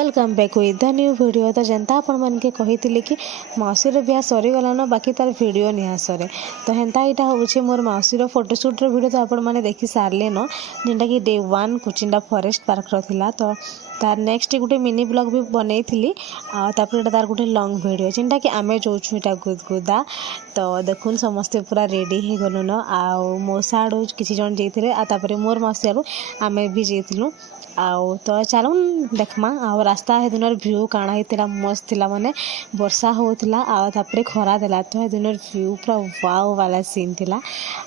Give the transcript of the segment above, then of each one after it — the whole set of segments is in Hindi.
Welcome back with the new video. तो जनता आपण मन के कही कि मौसीर बिहा सरीगला न बाकी तार वीडियो नहीं सरे। तो हेन्ता यहाँ हूँ मोर मौसीर फोटोशूट्र वीडियो। तो आपण मैंने देखी सारे न जेनटा कि डे 1 कुचिंडा फॉरेस्ट पार्क रहा। तो तार नेक्स्ट गोटे मिनी ब्लॉग भी बनई थी आपर तार गोटे लॉन्ग वीडियो जेनटा कि आमे जोचु इटा गुदगुदा। तो देखुन समस्ते पूरा रेडी हो गलु न आउ मौसा आड़ू किसी जन जाते मोर मौसी आड़ू आमे भी जाइलु आउ। तो चलून देखमा आ रास्ता हे दिन भ्यू काଣା होता मस्त थिला माने वर्षा होता आउे खरा देला। तो दिन भ्यू पूरा वाव वाला सीन थिला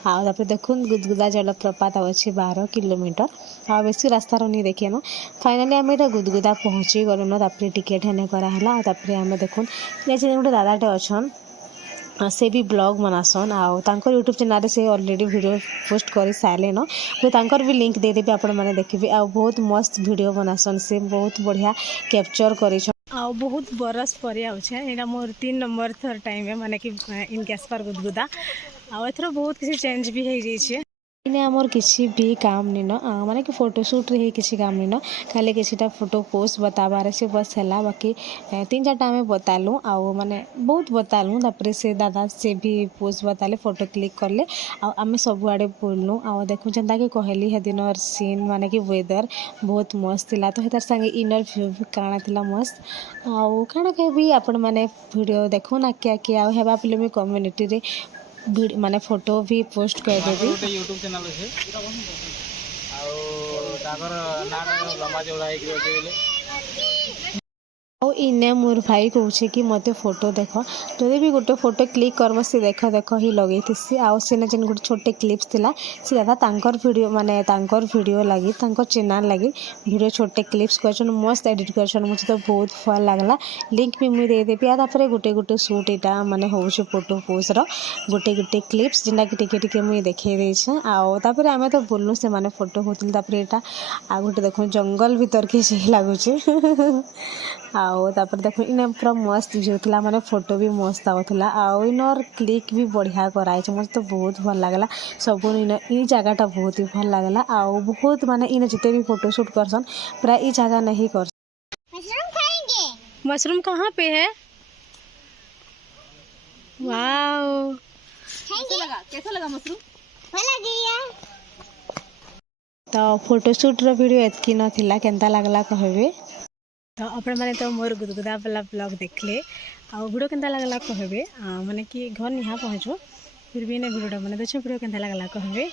आउ देखुन गुदगुदा जलप्रपात अच्छे 12 किलोमीटर आ बेसी रास्तार नहीं देखे न। फाइनाली आम यहाँ गुदगुदा पहुँची गलु न टिकेट हेने कराला आम देखुन गोटे दादाटे अच्छन से भी ब्लॉग बनासन आउ तांकर यूट्यूब चैनल से ऑलरेडी वीडियो पोस्ट कर सारे न तांकर भी लिंक देदेवी आपण मैंने देखिए आ बहुत मस्त वीडियो बनासन से बहुत बढ़िया कैप्चर कर बहुत बरस पर आछे मोर 3 नंबर थर टाइम माने कि इन गैसपर गुदगुदा आथर बहुत किसी चेंज भी हो जाइए। इने आमर किसी भी काम नहीं न माने कि फोटोशूट रे किसी काम नहीं न खाली किसीटा फोटो पोस्ट बताबार से बस है बाकी 3-4टा आम बतालु आउ माने बहुत बतालु से दादा से भी पोस्ट बताले फोटो क्लिक करले आम सबुआड़े बुलनु आउ देखु जेनता कि कहली हे दिन सीन माने कि वेदर बहुत मस्त थिला। तो तार संगे इनर व्यू भी काଣା थिला मस्त आउ काଣା कहबी आपण माने वीडियो देखुन आके आके आउ हेबा फिल्म भी कम्युनिटी रे माने फोटो भी पोस्ट कर देबी यूट्यूब चैनल है नाम लंबा चौड़ा इने मोर भाई कहे कि मत फोटो देख जदि भी गोटे फोटो क्लिक करब से देख देख ही लगे थी आउ सेने जेन गोटे छोटे क्लिप्स थिला से दादा तांकर वीडियो माने तांकर वीडियो लगी तांकर चैनल लगी वीडियो छोटे क्लिप्स कर मस्त एडिट कर मुझे तो बहुत भल लगला। लिंक भी मुझे देदेवी आपर गोटे गोटे सुट यहाँ माने हो फोटो पोजर गोटे गोटे क्लिप्स जेनटा कि टिके मुझे देखे देछे आउ तापर आमे तो बोलनु से माने फोटो होतिल तापर एटा आ गोटे देखो जंगल भीतर के लगुचे आउ तापर देखो इन पूरा मस्त व्यू था माने फोटो भी मस्त आउला आउ इनर क्लिक भी बढ़िया कराई मत तो बहुत भल लगला सब इन जगहटा बहुत ही भल लगला आउ बहुत माने इन जिते भी फोटोशूट करसन पूरा ई जगह नहीं कर। मशरूम खाएंगे? मशरूम कहाँ पे है? वाओ कैसा लगा मशरूम? भला गया। तो फोटोशूट वीडियो एतकी नथिला केनता लगला कहबे। तो आपण मैंने तो मोर गुदगुदा वाला ब्लॉग देखले आ वीडियो केनता लगला कहबे माने कि घर निहा पहुँचो फिर भी ने वीडियो मैंने वीडियो केनता लगला कहबे।